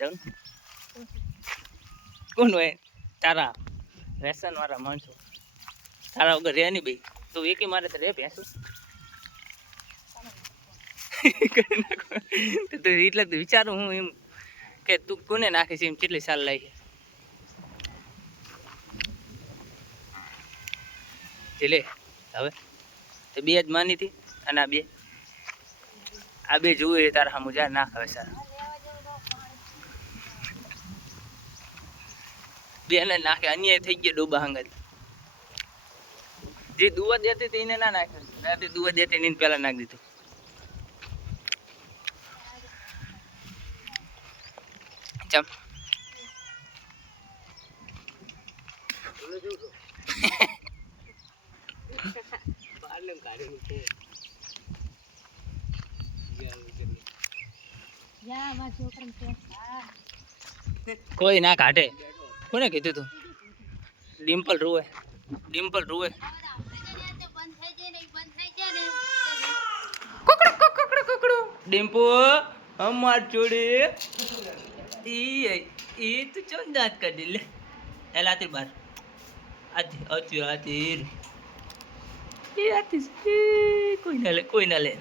જાઉં કોણ હોય તારા વ્યસન વાળા માણસો તારા વગર રે નહીં ભાઈ તું એકી મારે તો રે ભેંસું તું એટલે તું વિચારું હું એમ કે તું કોને નાખીશ એમ કેટલી સાલ લાવી લે હવે તો બે જ માની હતી અને આ બે જોવે તારા સામું જા નાખ હવે સારા બેને નાખે અન્યાય થઈ ગયો ડોબા હંગત જે દુવા દેતી હતી એને ના નાખે દુવા દેતી એને પેલા નાખી દીધું ચમ કોઈ ના કાઢે કોને કીધું તું ડિમ્પલ રૂવે ડિમ્પો અમાર જોડે ઈ તું ચમ દાંત કાઢી લે એલાતી બાર આતી કોઈ ના લે